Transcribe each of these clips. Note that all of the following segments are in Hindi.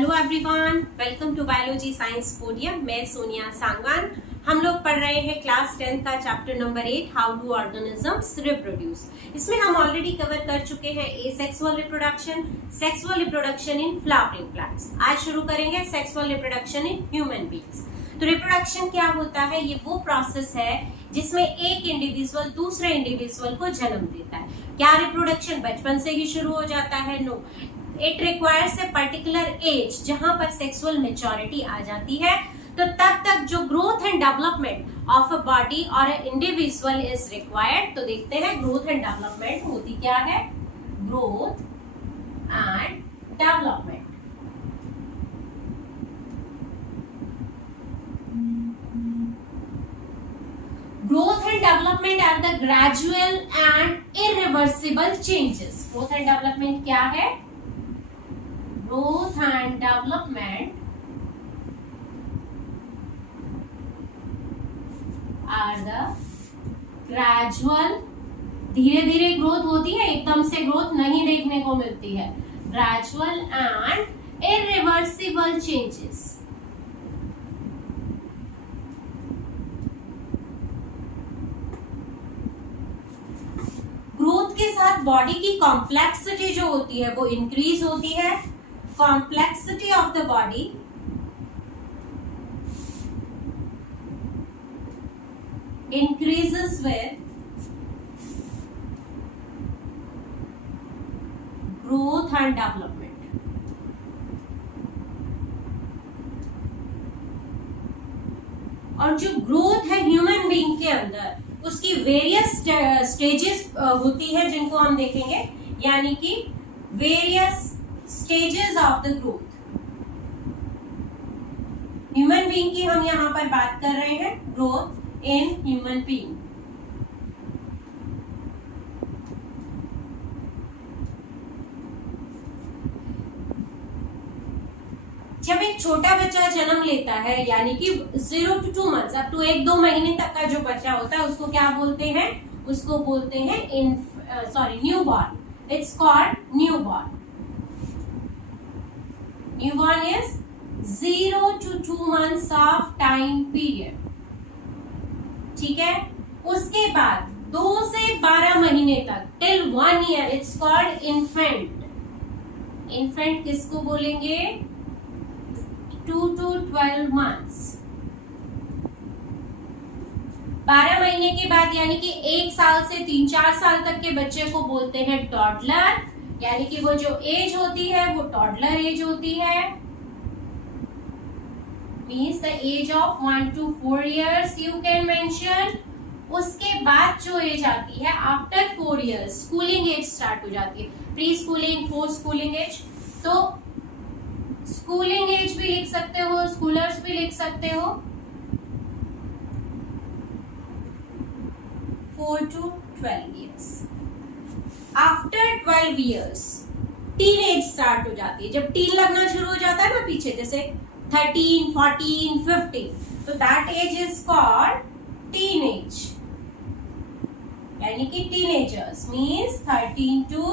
Hello everyone, welcome to biology science podium. मैं सोनिया सांगवान। हम लोग पढ़ रहे हैं क्लास 10 का chapter number 8, how do organisms reproduce. इसमें हम ऑलरेडी कवर कर चुके हैं asexual reproduction, sexual reproduction in flowering plants. आज शुरू करेंगे sexual reproduction in human beings. तो रिप्रोडक्शन क्या होता है? ये वो प्रोसेस है जिसमें एक इंडिविजुअल दूसरे इंडिविजुअल को जन्म देता है। क्या रिप्रोडक्शन बचपन से ही शुरू हो जाता है? No, it requires a particular age जहां पर सेक्सुअल मेच्योरिटी आ जाती है। तो तब तक जो growth and development of a body और अ इंडिविजुअल इज रिक्वायर्ड। तो देखते हैं ग्रोथ एंड डेवलपमेंट होती क्या है। Growth and development, growth and development are the gradual and irreversible changes. growth and development क्या है? growth and development are the gradual, धीरे धीरे ग्रोथ होती है, एकदम से ग्रोथ नहीं देखने को मिलती है। gradual and irreversible changes. Growth के साथ बॉडी की कॉम्प्लेक्सिटी जो होती है वो इंक्रीज होती है। Complexity of the body increases with growth and development. और जो ग्रोथ है ह्यूमन बीइंग के अंदर, उसकी वेरियस स्टेजेस होती है जिनको हम देखेंगे, यानी कि various stages of the growth. Human being की हम यहाँ पर बात कर रहे हैं, ग्रोथ इन ह्यूमन बीइंग। जब एक छोटा बच्चा जन्म लेता है, यानी कि 0 to 2 months, अब तो 1-2 महीने तक का जो बच्चा होता है उसको क्या बोलते हैं? उसको बोलते हैं newborn. It's called newborn. Newborn is 0 to 2 months of time period. ठीक है। उसके बाद 2 से 12 महीने तक, till 1 year, it's called infant. Infant किसको बोलेंगे? 2 to 12 months। 12 महीने के बाद, यानी कि 1 साल से 3-4 साल तक के बच्चे को बोलते हैं टॉडलर, यानी कि वो जो एज होती है वो टॉडलर एज होती है। Means the age of 1 to 4 years you can mention. उसके बाद जो एज आती है after 4 years, schooling age start हो जाती है। Pre schooling, post schooling age. तो स्कूलिंग एज भी लिख सकते हो, स्कूलर्स भी लिख सकते हो। 4 to 12 years। After 12 years teen age start हो जाती है। जब टीन लगना शुरू हो जाता है ना पीछे, जैसे 13, 14, 15, तो that age is called teen age, यानी कि टीनेजर्स। Means 13 to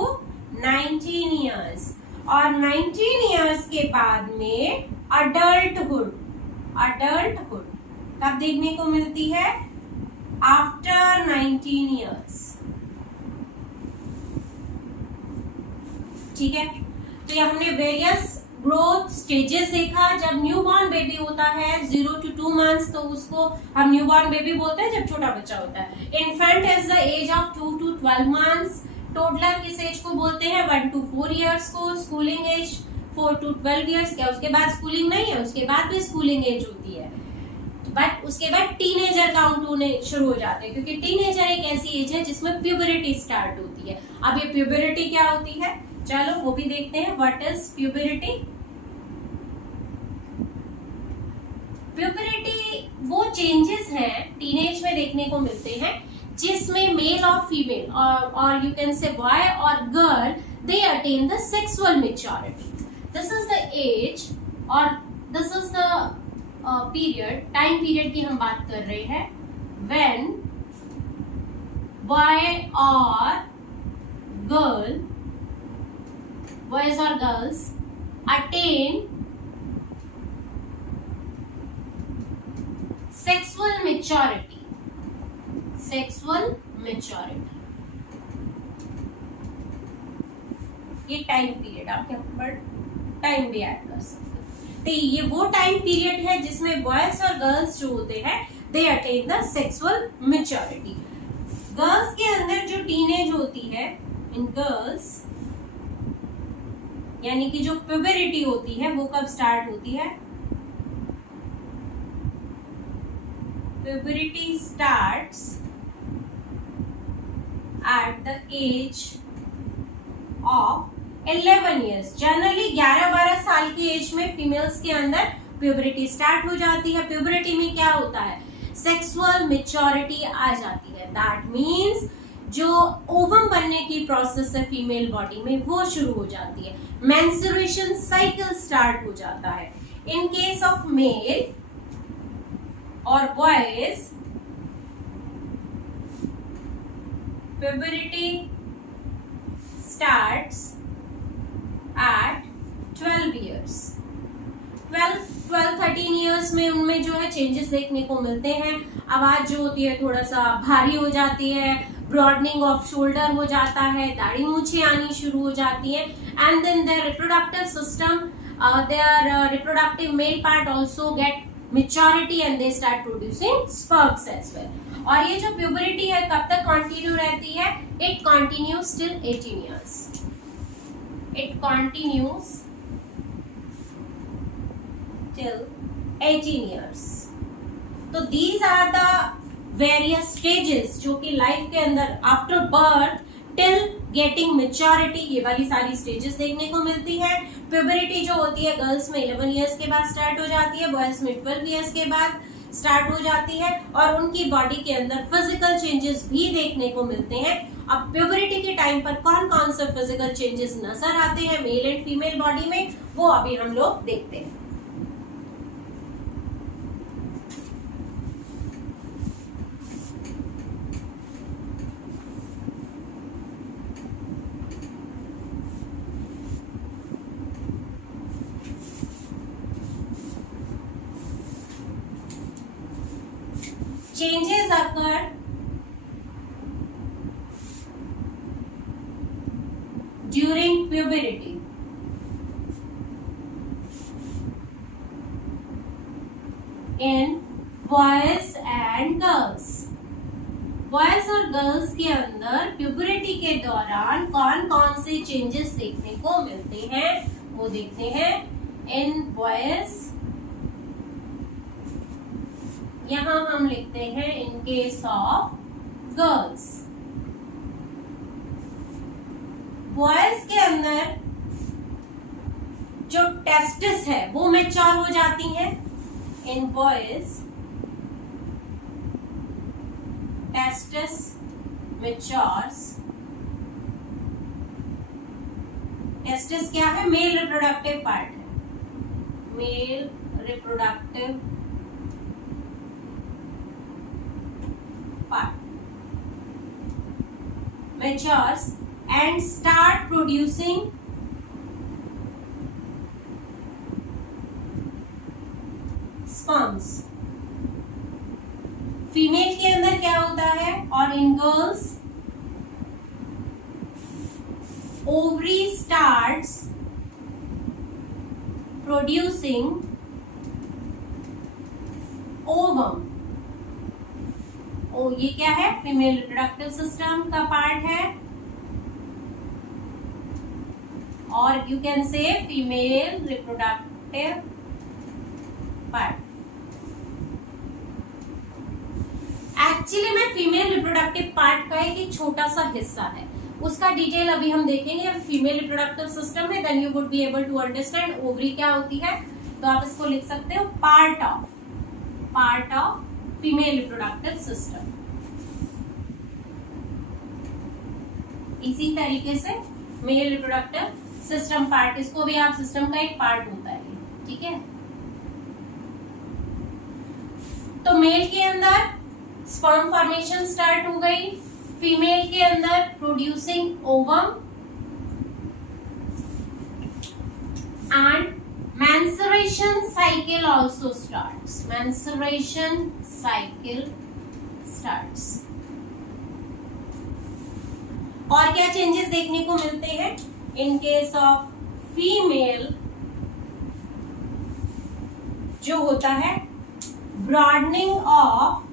19 years। और 19 years के बाद में अडल्टहुड। अडल्टहुड कब देखने को मिलती है? After 19 years। ठीक है। तो ये हमने वेरियस ग्रोथ स्टेजेस देखा। जब न्यूबॉर्न बेबी होता है 0 to 2 months, तो उसको हम न्यूबॉर्न बेबी बोलते हैं जब छोटा बच्चा होता है। Infant is the age of 2 to 12 months। Toddler किस एज को बोलते हैं? 1 to 4 years को। Schooling age 4 to 12 years। क्या उसके बाद स्कूलिंग नहीं है? उसके बाद भी स्कूलिंग एज होती है, बट उसके बाद टीनेजर काउंट होने शुरू हो जाते हैं, क्योंकि टीनेजर एक ऐसी एज है जिसमें प्यूबरिटी स्टार्ट होती है। अब ये प्यूबरिटी क्या होती है, चलो वो भी देखते हैं। What is प्यूबरिटी? प्यूबरिटी वो चेंजेस हैं टीनेज में देखने को मिलते हैं जिसमें मेल और फीमेल और you can say boy or girl, they attain the sexual maturity. This is the age or this is the period, time period की हम बात कर रहे हैं, when boy or girl, boys or girls attain sexual maturity, sexual maturity, ये टाइम पीरियड आप यहाँ पर टाइम भी ऐड कर सकते हैं। तो ये वो टाइम पीरियड है जिसमें बॉयज और गर्ल्स जो होते हैं they attain the sexual maturity. Girls के अंदर जो टीनेज होती है, इन गर्ल्स यानी कि जो प्यूबरिटी होती है वो कब स्टार्ट होती है? Puberty starts at the age of 11 years। Generally 11-12 साल की एज में फीमेल्स के अंदर प्यूबरिटी स्टार्ट हो जाती है। प्यूबरिटी में क्या होता है? सेक्सुअल मेच्योरिटी आ जाती है। दैट मीन्स जो ओवम बनने की प्रोसेस है फीमेल बॉडी में वो शुरू हो जाती है। मेंस्ट्रुएशन साइकिल स्टार्ट हो जाता है। इन केस ऑफ मेल और boys, प्यूबरिटी starts at 12 years। 12-13 years में उनमें जो है चेंजेस देखने को मिलते हैं। आवाज जो होती है थोड़ा सा भारी हो जाती है, ब्रॉडनिंग ऑफ शोल्डर हो जाता है, दाढ़ी मूछें आनी शुरू हो जाती है। And then their reproductive system, their reproductive male part also get maturity and they start producing sperms as well. और ये जो प्यूबरिटी है कब तक कंटिन्यू रहती है? It continues till 18 years। It continues till 18 years। तो these are the various stages जो कि लाइफ के अंदर after birth till getting maturity, ये वाली सारी स्टेजेस देखने को मिलती है। प्यूबरिटी जो होती है गर्ल्स में 11 years के बाद स्टार्ट हो जाती है, बॉयज में 12 years के बाद स्टार्ट हो जाती है। और उनकी बॉडी के अंदर फिजिकल चेंजेस भी देखने को मिलते हैं। अब प्यूबरिटी के टाइम पर कौन कौन से फिजिकल चेंजेस नजर आते हैं मेल एंड फीमेल बॉडी में, वो अभी हम लोग देखते हैं। Changes occur during puberty। In boys and girls। Boys और गर्ल्स के अंदर प्यूबरिटी के दौरान कौन कौन से चेंजेस देखने को मिलते हैं वो देखते हैं। इन बॉयज, यहां हम लिखते हैं इन केस ऑफ गर्ल्स। बॉयज के अंदर जो टेस्टिस है वो मैच्योर हो जाती हैं। In boys testis matures. Testis क्या है? मेल रिप्रोडक्टिव पार्ट है। Male reproductive part matures and start producing sperms। Female के अंदर क्या होता है? और in girls ovary starts producing ovum। ओ, ये क्या है? फीमेल रिप्रोडक्टिव सिस्टम का पार्ट है। और you can say female reproductive part. Actually में फीमेल रिप्रोडक्टिव पार्ट का एक छोटा सा हिस्सा है, उसका डिटेल अभी हम देखेंगे। अब फीमेल रिप्रोडक्टिव सिस्टम है, then you would be able to understand ovary क्या होती है। तो आप इसको लिख सकते हो part of female reproductive system. इसी तरीके से मेल रिप्रोडक्टिव सिस्टम पार्ट, इसको भी आप सिस्टम का एक पार्ट होता है, ठीक है। तो मेल के अंदर स्पर्म फॉर्मेशन स्टार्ट हो गई, फीमेल के अंदर producing ovum and menstruation cycle also starts. Menstruation cycle starts. और क्या चेंजेस देखने को मिलते हैं? इन केस ऑफ फीमेल जो होता है ब्रॉडनिंग ऑफ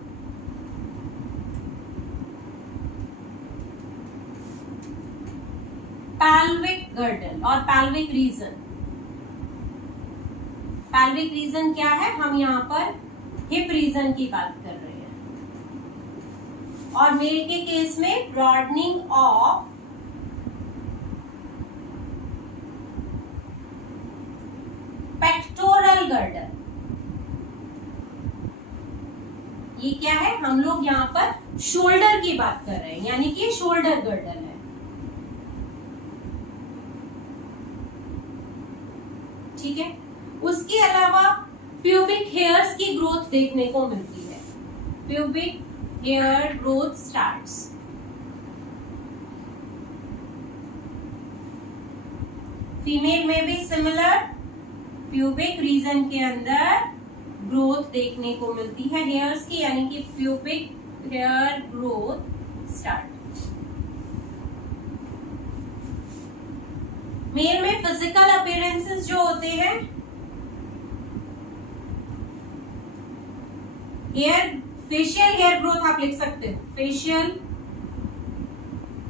pelvic girdle और pelvic region. pelvic region क्या है? हम यहाँ पर हिप रीजन की बात कर रहे हैं. और मेल के केस में ब्रॉडनिंग ऑफ पेक्टोरल गर्डल. ये क्या है? हम लोग यहाँ पर शोल्डर की बात कर रहे हैं, यानी कि शोल्डर गर्डल है. ठीक है. उसके अलावा प्यूबिक हेयर्स की ग्रोथ देखने को मिलती है. Pubic hair growth starts. Female में भी सिमिलर प्यूबिक रीजन के अंदर ग्रोथ देखने को मिलती है हेयर्स की, यानी कि pubic hair growth start. Male में फिजिकल अपीयरेंसेस जो होते हैं, फेशियल हेयर ग्रोथ आप लिख सकते हो. फेशियल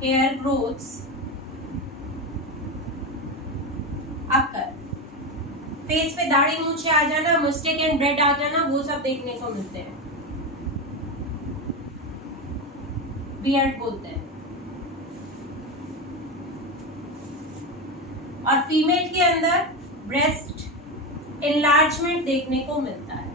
हेयर ग्रोथ्स अकर. फेस पे दाढ़ी मूछे आ जाना, मुस्टेक एंड ब्रेड आ जाना, वो सब देखने को मिलते हैं. बियर्ड बोलते हैं. और फीमेल के अंदर ब्रेस्ट एनलार्जमेंट देखने को मिलता है.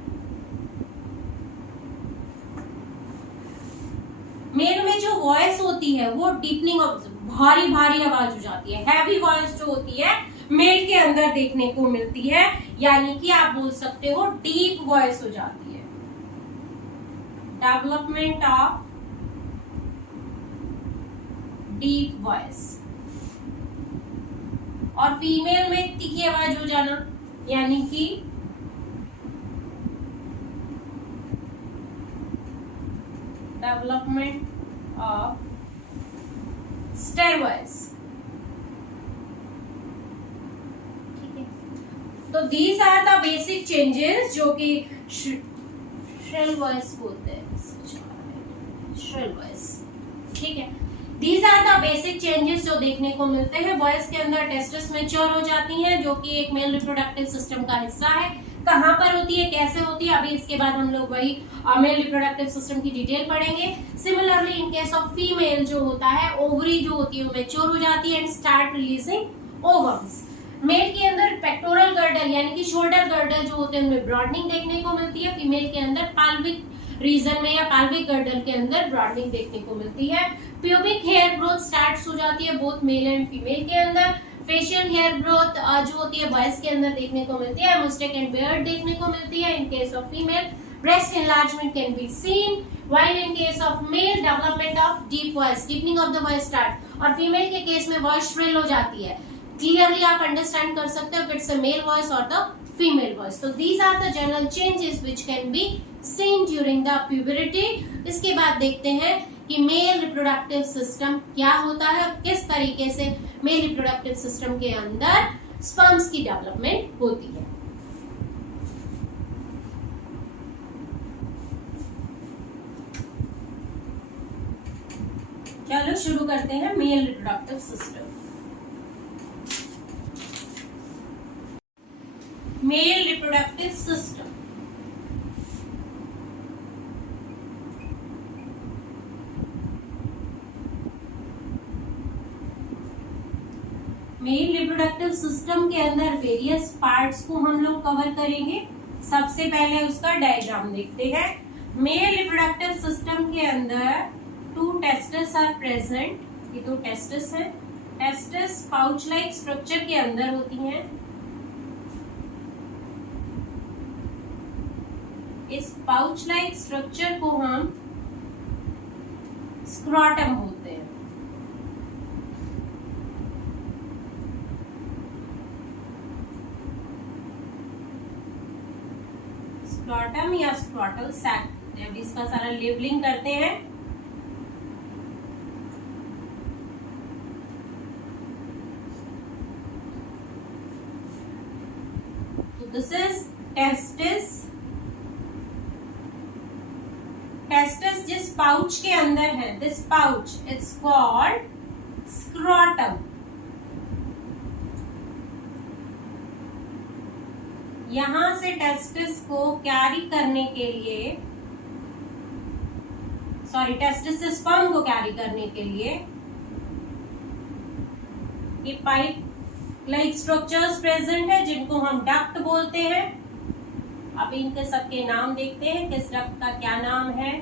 मेल में जो वॉइस होती है वो डीपनिंग ऑफ भारी भारी आवाज हो जाती है. हैवी वॉइस जो होती है मेल के अंदर देखने को मिलती है, यानी कि आप बोल सकते हो डीप वॉइस हो जाती है. Development of deep voice. और फीमेल में तीखी आवाज हो जाना, यानी कि डेवलपमेंट ऑफ स्टेर वॉइस. ठीक है. तो these are the basic changes जो कि श्रिल वॉइस बोलते हैं. Shrill voice. ठीक है. These are the basic changes जो देखने को मिलते हैं. वॉइस के अंदर टेस्टिस मैच्योर हो जाती हैं, जो कि एक मेल रिप्रोडक्टिव सिस्टम का हिस्सा है. कहाँ पर होती है, कैसे होती है, अभी इसके बाद हम लोग वही मेल रिप्रोडक्टिव सिस्टम की डिटेल पढ़ेंगे. Similarly in case of female जो होता है, ओवरी जो होती है वो मैच्योर हो जाती है एंड स्टार्ट रिलीजिंग ओवम्स. मेल के अंदर पेक्टोरल गर्डल यानी कि शोल्डर गर्डल जो होते हैं उनमें ब्रॉडनिंग देखने को मिलती है. फीमेल के अंदर पाल्विक रीजन में या पाल्विक गर्डल के अंदर ब्रॉडनिंग देखने को मिलती है. प्यूबिक हेयर ग्रोथ स्टार्ट हो जाती है बोथ मेल एंड फीमेल के अंदर. फेशियल हेयर ग्रोथ जो होती है बॉयज के अंदर देखने को मिलती है. मुस्टेक एंड बियर्ड देखने को मिलती है. In case of female breast enlargement can be seen, while in case of male development of deep voice, deepening of the voice start. और फीमेल के केस में वॉइस श्रिल हो जाती है. क्लियरली आप अंडरस्टैंड कर सकते हो इट्स अ मेल वॉइस और द फीमेल वॉइस. तो these are the general changes which can be seen during the puberty. इसके बाद देखते हैं कि मेल रिप्रोडक्टिव सिस्टम क्या होता है, किस तरीके से मेल रिप्रोडक्टिव सिस्टम के अंदर स्पर्म्स की डेवलपमेंट होती है. चलो शुरू करते हैं male reproductive system. Male reproductive system. Male reproductive system के अंदर वेरियस पार्ट्स को हम लोग कवर करेंगे. सबसे पहले उसका डायग्राम देखते हैं. मेल रिप्रोडक्टिव सिस्टम के अंदर 2 टेस्टिस आर प्रेजेंट. ये 2 टेस्टिस है. टेस्टिस पाउच लाइक स्ट्रक्चर के अंदर होती हैं. इस पाउच लाइक स्ट्रक्चर को हम स्क्रॉटम बोलते हैं. स्क्रोटम या स्क्रोटल सैक, अब इसका सारा लेबलिंग करते हैं। तो दिस इज टेस्टिस। टेस्टिस जिस पाउच के अंदर है, this pouch it's called scrotum. यहां से टेस्टिस को कैरी करने के लिए, सॉरी टेस्टिस से स्पर्म को कैरी करने के लिए ये पाइप लाइक स्ट्रक्चर्स प्रेजेंट है जिनको हम डक्ट बोलते हैं। अब इनके सबके नाम देखते हैं, किस डक्ट का क्या नाम है।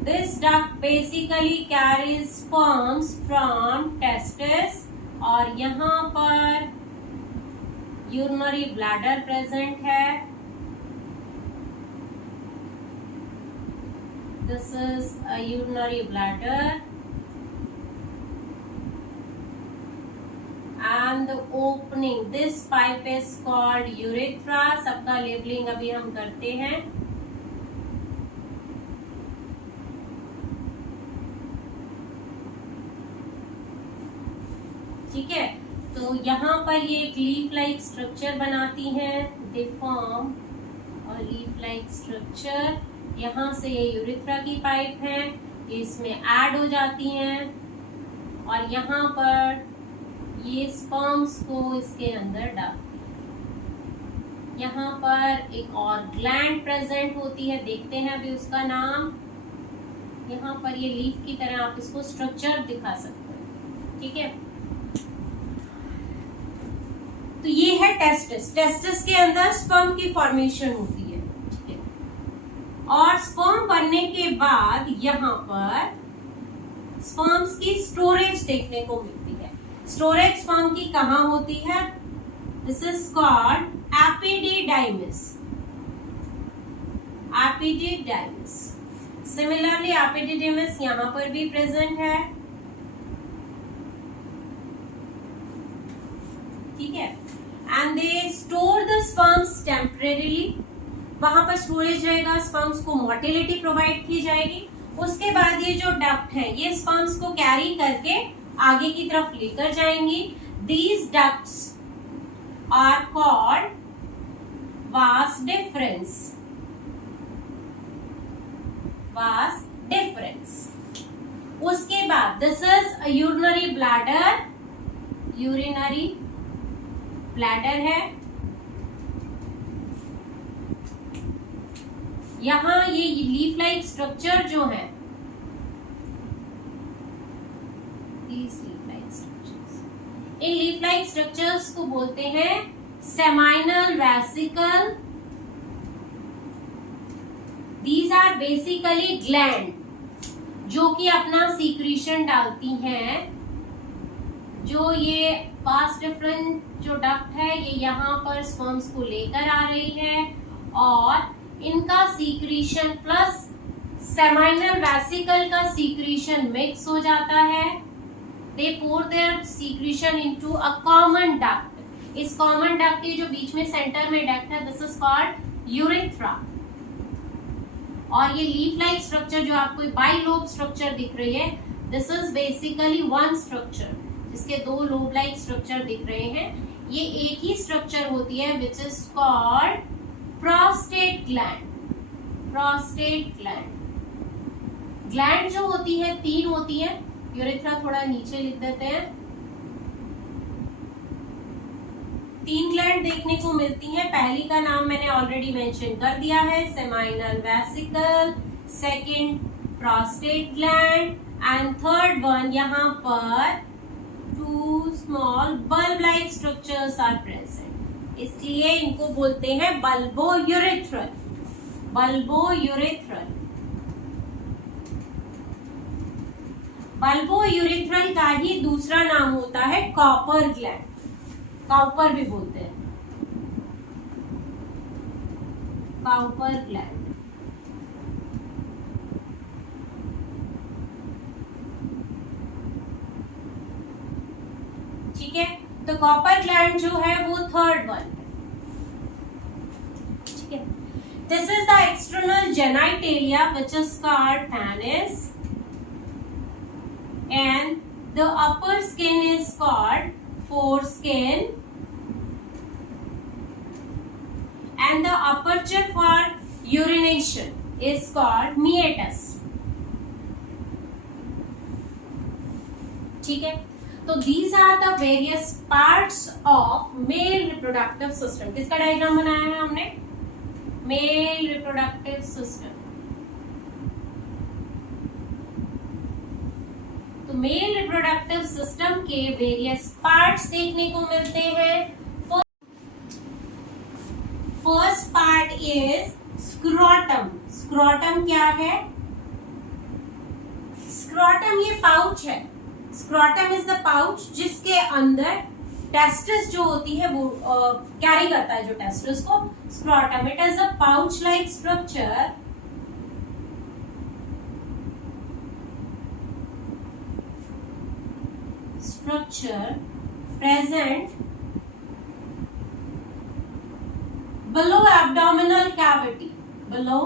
This duct basically carries sperms from testis और यहाँ पर urinary bladder present है। This is a urinary bladder and the opening, this pipe is called urethra। सबका लेबलिंग अभी हम करते हैं। ठीक है, तो यहाँ पर ये एक लीफ लाइक स्ट्रक्चर बनाती हैं, दे फॉर्म और लीफ लाइक स्ट्रक्चर। यहाँ से ये यूरिथ्रा की पाइप है, ये इसमें ऐड हो जाती हैं और यहाँ पर ये स्पर्म्स को इसके अंदर डालती हैं। यहाँ पर एक और ग्लैंड प्रेजेंट होती है, देखते हैं अभी उसका नाम। यहाँ पर ये लीफ की तरह आप इसको स्ट्रक्चर दिखा सकते हैं। ठीक है, तो ये है टेस्टिस। टेस्टिस के अंदर स्पर्म की फॉर्मेशन होती है। ठीक है, और स्पर्म बनने के बाद यहाँ पर स्पर्म्स की स्टोरेज देखने को मिलती है। स्टोरेज स्पर्म की कहाँ होती है? This is called epididymis. Epididymis. Similarly epididymis यहाँ पर भी प्रेजेंट है। ठीक है, and they store the sperms temporarily. वहां पर स्टोरेज रहेगा, स्पर्म्स को मोटिलिटी प्रोवाइड की जाएगी। उसके बाद ये जो डक्ट है ये स्पर्म्स को कैरी करके आगे की तरफ लेकर जाएंगी। These ducts are called vas deferens. Vas deferens. उसके बाद this is urinary bladder. Urinary bladder है। यहां ये लीफ लाइक स्ट्रक्चर जो है, इन लीफ लाइक स्ट्रक्चर्स को बोलते हैं seminal vesicle. These are basically gland जो कि अपना सीक्रीशन डालती हैं। जो ये पास डिफरेंट जो डक्ट है ये यहाँ पर स्पर्म्स को लेकर आ रही है और इनका सीक्रीशन प्लस सेमाइनल वेसिकल का सीक्रीशन मिक्स हो जाता है। They pour their secretion into a common duct. इस कॉमन डक्ट के जो बीच में सेंटर में डक्ट है, दिस इज कॉल्ड यूरेथ्रा। और ये लीफ लाइक स्ट्रक्चर जो आपको बाइलोब स्ट्रक्चर दिख रही है, this is basically one structure जिसके दो लोब लाइक स्ट्रक्चर दिख रहे हैं। ये एक ही स्ट्रक्चर होती है which is called prostate gland. Prostate gland. Gland जो होती है तीन होती है, यूरेथ्रा थोड़ा नीचे लिख देते हैं। तीन ग्लैंड देखने को मिलती हैं। पहली का नाम मैंने ऑलरेडी मेंशन कर दिया है, seminal vesicle. Second prostate gland and third one यहाँ पर two small bulb like structures are present, इसलिए इनको बोलते हैं bulbourethral. Bulbourethral. Bulbourethral का ही दूसरा नाम होता है कॉपर ग्लैंड। काउपर भी बोलते हैं, काउपर ग्लैंड। तो कॉपर ग्लैंड जो है वो थर्ड वन, ठीक है। This is the external genitalia which is called penis and the upper skin is called foreskin and the aperture for urination is called meatus, ठीक है। तो these are the various parts of male reproductive system। किसका डायग्राम बनाया है हमने? male reproductive system। तो मेल रिप्रोडक्टिव सिस्टम के वेरियस पार्ट्स देखने को मिलते हैं। First part is scrotum. Scrotum क्या है? स्क्रोटम ये पाउच है। स्क्रोटम इज द पाउच जिसके अंदर टेस्टिस जो होती है वो कैरी करता है जो टेस्टिस को। Scrotum it is a pouch like structure present below abdominal cavity, below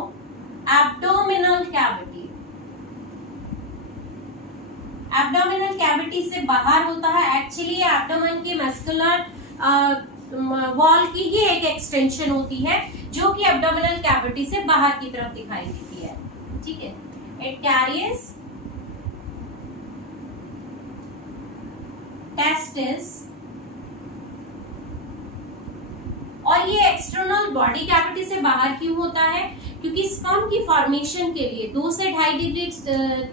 abdominal cavity। abdominal cavity से बाहर होता है। एक्चुअली एब्डोमेन की मस्कुलर वॉल की ही एक एक्सटेंशन होती है जो कि एब्डोमिनल कैविटी से बाहर की तरफ दिखाई देती है, ठीक है। इट कैरीज टेस्टिस और ये एक्सटर्नल बॉडी कैविटी से बाहर क्यों होता है? क्योंकि स्पर्म की फॉर्मेशन के लिए 2 से 2.5 डिग्री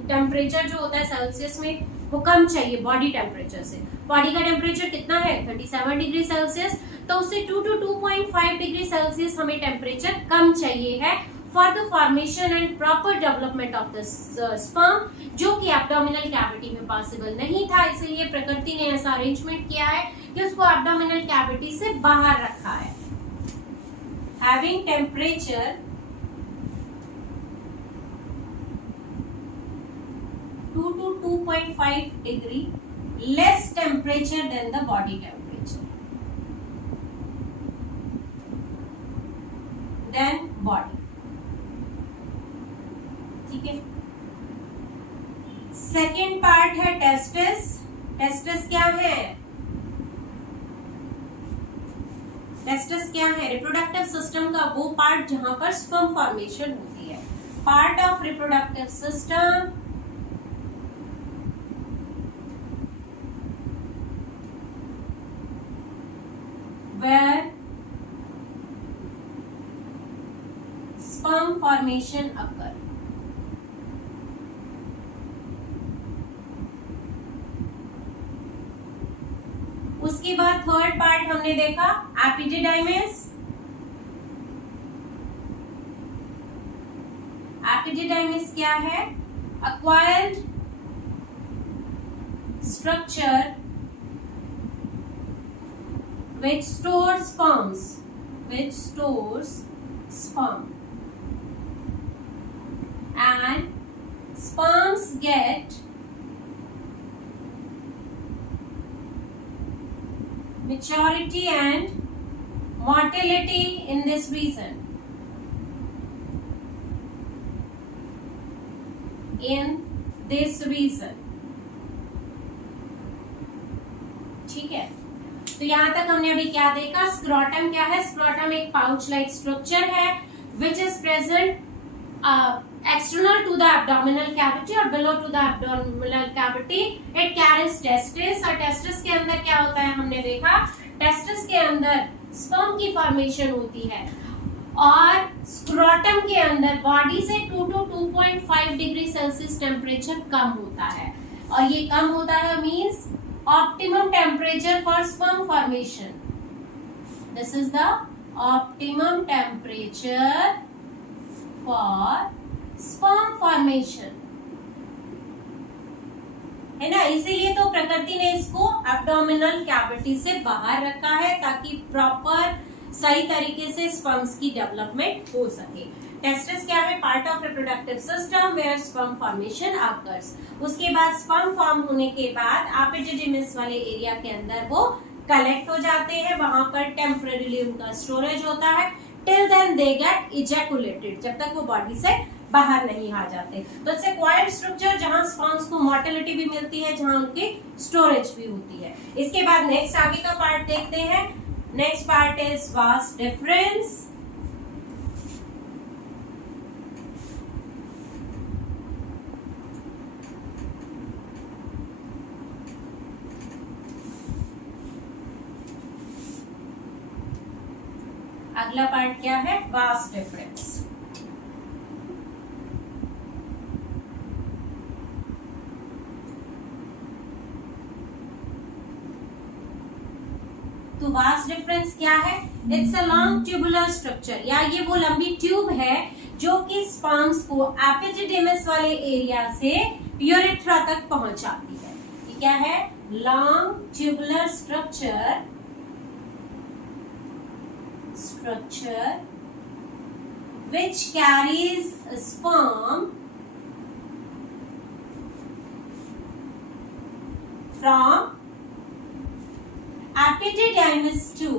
टेम्परेचर जो होता है सेल्सियस में वो कम चाहिए बॉडी टेम्परेचर से। बॉडी का टेम्परेचर कितना है? 37 डिग्री सेल्सियस। तो उससे 2 to 2.5 डिग्री सेल्सियस हमें टेम्परेचर कम चाहिए है for the formation and proper development of the sperm, जो कि एब्डोमिनल कैविटी में पॉसिबल नहीं था। इसलिए प्रकृति ने ऐसा अरेंजमेंट किया है कि उसको एब्डोमिनल कैविटी से बाहर रखा है। Having temperature 2 to 2.5 degree less temperature than the body temperature, than body, ठीक है। सेकेंड पार्ट है टेस्टिस। टेस्टिस क्या है? टेस्टिस क्या है? रिप्रोडक्टिव सिस्टम का वो पार्ट जहां पर स्पर्म फॉर्मेशन होती है। Part of reproductive system where sperm formation occur। उसके बाद थर्ड पार्ट हमने देखा एपिडिडाइमिस। एपिडिडाइमिस क्या है? acquired structure which stores sperms, which stores sperm, and sperms get maturity and motility in this region, in this region, ठीक है। तो यहां तक हमने अभी क्या देखा? स्क्रोटम क्या है? स्क्रोटम एक पाउच लाइक स्ट्रक्चर है which is present external to the abdominal cavity और below to the abdominal cavity. It carries testis और टेस्टिस के अंदर क्या होता है हमने देखा? टेस्टिस के अंदर स्पर्म की फॉर्मेशन होती है और स्क्रोटम के अंदर बॉडी से 2 to 2.5 डिग्री सेल्सियस टेम्परेचर कम होता है। और ये कम होता है means optimum temperature for sperm formation. This is the optimum temperature for sperm formation, है ना। इसीलिए तो प्रकृति ने इसको एब्डोमिनल कैविटी से बाहर रखा है ताकि प्रॉपर सही तरीके से स्पर्म्स की डेवलपमेंट हो सके। टेस्टिस क्या है? Part of reproductive system where sperm formation occurs. उसके बाद स्पर्म फॉर्म होने के बाद एपिडिडिमिस वाले एरिया के अंदर वो कलेक्ट हो जाते हैं, वहां पर टेम्परेरीली उनका स्टोरेज होता है, till then they get ejaculated, जब तक वो बॉडी से बाहर नहीं आ जाते। तो इट्स एक्वायर्ड स्ट्रक्चर जहां स्पर्म्स को मोटिलिटी भी मिलती है, जहां उनकी स्टोरेज भी होती है। इसके बाद नेक्स्ट आगे का पार्ट देखते हैं। Next part is vast difference. अगला पार्ट क्या है? Vast difference. तो वास्ट डिफरेंस क्या है? It's a long tubular structure, या ये वो लंबी ट्यूब है जो कि स्पर्म्स को एपिडिडेमिस वाले एरिया से यूरेथ्रा तक पहुंचाती है। ये क्या है? Long tubular structure which carries sperm from epididymis to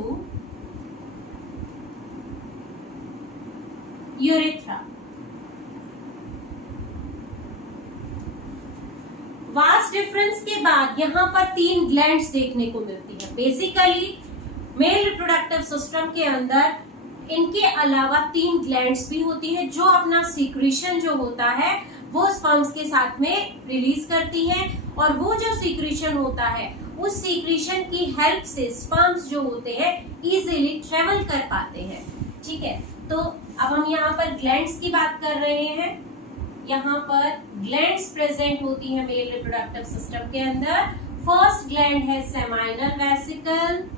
urethra. Vast difference के बाद यहाँ पर 3 ग्लैंड्स देखने को मिलती है। बेसिकली मेल रिप्रोडक्टिव सिस्टम के अंदर इनके अलावा 3 ग्लैंड्स भी होती है जो अपना सीक्रेशन जो होता है वो स्पर्म्स के साथ में रिलीज करती है, और वो जो सीक्रेशन होता है उस सीक्रेशन की हेल्प से स्पर्म्स जो होते हैं इजीली ट्रेवल कर पाते हैं। ठीक है, तो अब हम यहाँ पर ग्लैंड्स की बात कर रहे हैं। यहाँ पर ग्लैंड्स प्रेजेंट होती है मेल रिप्रोडक्टिव सिस्टम के अंदर। फर्स्ट ग्लैंड है सेमाइनल वेसिकल,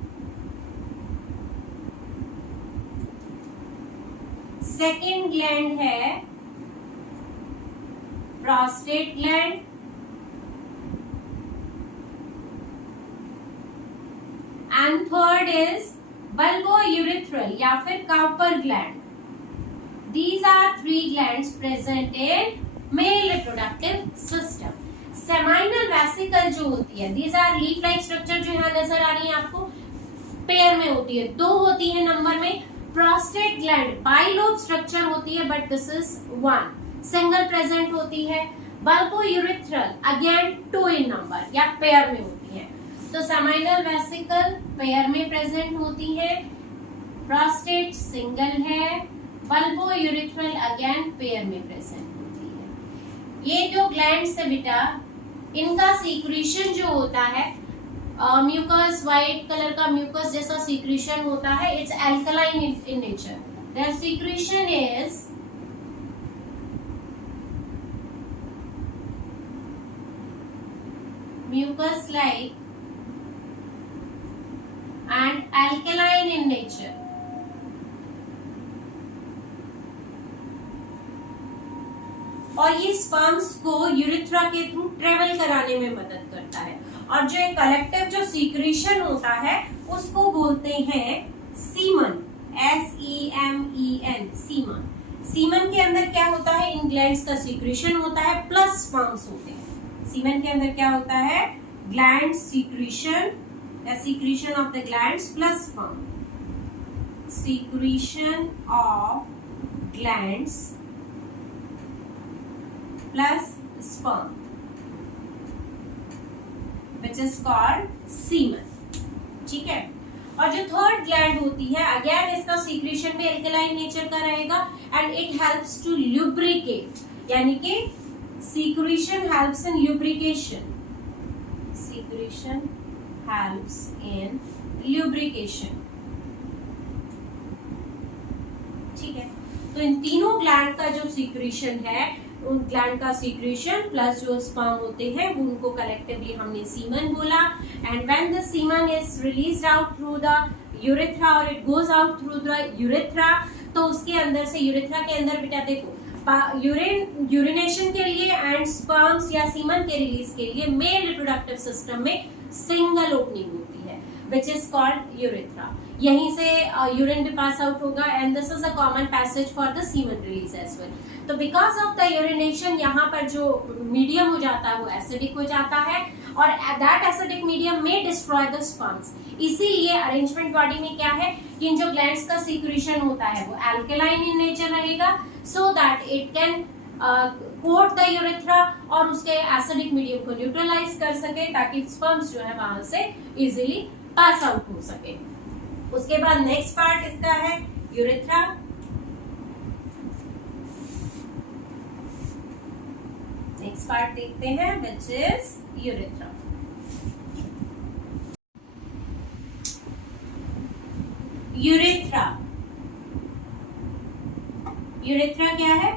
सेकेंड ग्लैंड है prostate gland, and third is bulbourethral या फिर Cowper gland. These are 3 glands present in male reproductive system. Seminal vesicle जो होती है, these are leaf-like structure जो यहाँ नजर आ रही है आपको, पेयर में होती है, 2 होती है नंबर में। प्रोस्टेट ग्लैंड बाइलोब स्ट्रक्चर होती है, but this is 1, single present होती है। बल्बोयूरेथ्रल अगेन 2 इन नंबर या पेयर में होती है। तो सेमाइनल वेसिकल पेयर में प्रेजेंट होती है, प्रोस्टेट सिंगल है, बल्बोयूरेथ्रल अगेन पेयर में प्रेजेंट होती है। ये जो ग्लैंड्स है बेटा, इनका सीक्रेशन जो होता है म्यूकस, व्हाइट कलर का म्यूकस जैसा सीक्रेशन होता है, it's alkaline in nature. Their secretion is mucus like and alkaline in nature. और ये स्पर्म्स को यूरेथ्रा के थ्रू ट्रेवल कराने में मदद करता है। और जो एक कलेक्टिव जो सीक्रेशन होता है उसको बोलते हैं सीमन, SEMEN, सीमन। सीमन के अंदर क्या होता है? इन ग्लैंड्स का सीक्रेशन होता है प्लस स्पर्म्स होते हैं। सीमन के अंदर क्या होता है? ग्लैंड सीक्रेशन या secretion of the glands plus sperm, secretion of glands plus sperm which is called semen। ठीक है, और जो थर्ड ग्लैंड होती है अगेन इसका सीक्रेशन भी एल्कलाइन नेचर का रहेगा and it helps to lubricate, यानी कि secretion helps in lubrication, secretion helps in lubrication. ठीक है, तो इन तीनों ग्लैंड का जो सीक्रेशन है, उन ग्लैंड का सीक्रेशन प्लस जो स्पर्म होते हैं वो उनको कलेक्टिवली हमने सीमन बोला। And when the semen is released out through the urethra और it goes out through the urethra, तो उसके अंदर से यूरेथ्रा के अंदर बेटा देखो यूरिनेशन के लिए एंड स्पर्म्स या सीमन के रिलीज के लिए मेल रिप्रोडक्टिव सिस्टम में सिंगल ओपनिंग होती है विच इज कॉल्ड यूरेथ्रा। यहीं से यूरिन भी पास आउट होगा and this is a common passage for the semen release as well. तो बिकॉज ऑफ द यूरिनेशन यहाँ पर जो मीडियम हो जाता है वो एसिडिक हो जाता है और दैट एसिडिक मीडियम में डिस्ट्रॉय द स्पर्म्स। इसीलिए अरेंजमेंट बॉडी में क्या है कि इन जो ग्लैंड्स का सीक्रेशन होता है वो एल्कलाइन इन नेचर रहेगा so that it can coat the urethra और उसके एसिडिक मीडियम को न्यूट्रलाइज कर सके ताकि स्पर्म्स जो है वहां से इजीली पास आउट हो सके। उसके बाद नेक्स्ट पार्ट इसका है यूरेथ्रा। नेक्स्ट पार्ट देखते हैं which is urethra. Urethra, urethra क्या है?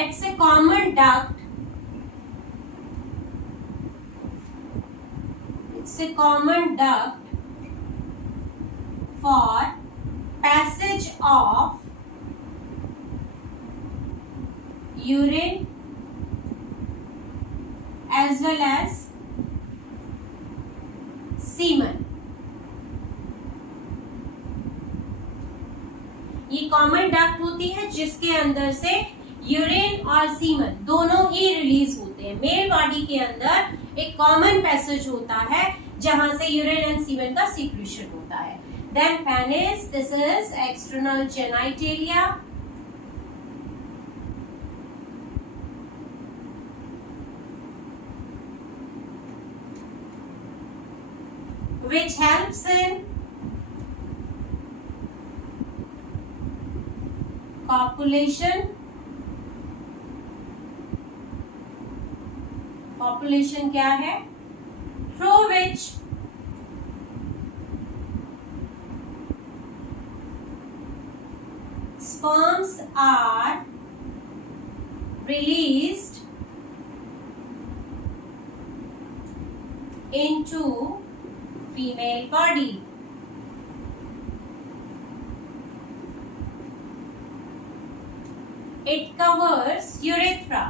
It's a common duct. It's a common duct for passage of urine as well as semen. ये कॉमन डक्ट होती है जिसके अंदर से यूरिन और सीमन दोनों ही रिलीज होते हैं। मेल बॉडी के अंदर एक कॉमन पैसेज होता है जहां से यूरिन एंड सीमन का सीक्रेशन होता है। Then penis, this is external genitalia, which helps in copulation. Population क्या है? Through which sperms are released into female body. It covers urethra.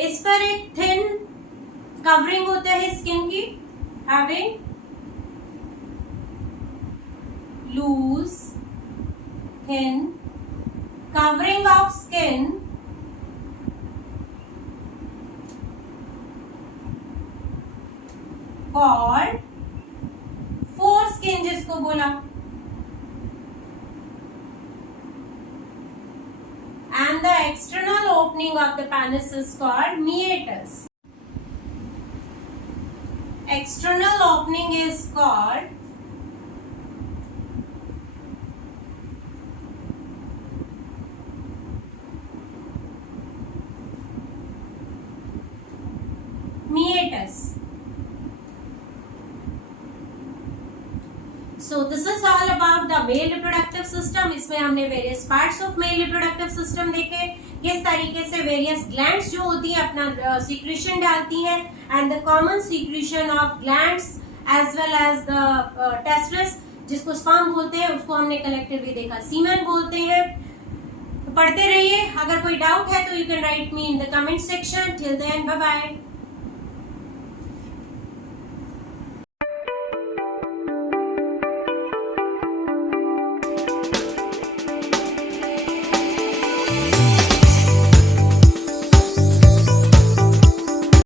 इस पर एक थिन कवरिंग होता है स्किन की, having loose thin covering of skin called foreskin, जिसको बोला, and the external opening of the penis is called meatus. External opening is called meatus. So this is all about the male reproductive system. इसमें हमने various parts of male reproductive system देखे, किस तरीके से various glands जो होती हैं अपना secretion डालती हैं and the common secretion of glands as well as the testes जिसको sperm बोलते हैं उसको हमने collectively देखा semen बोलते हैं। तो पढ़ते रहिए, अगर कोई डाउट है तो you can write me in the comment section. Till then, bye bye.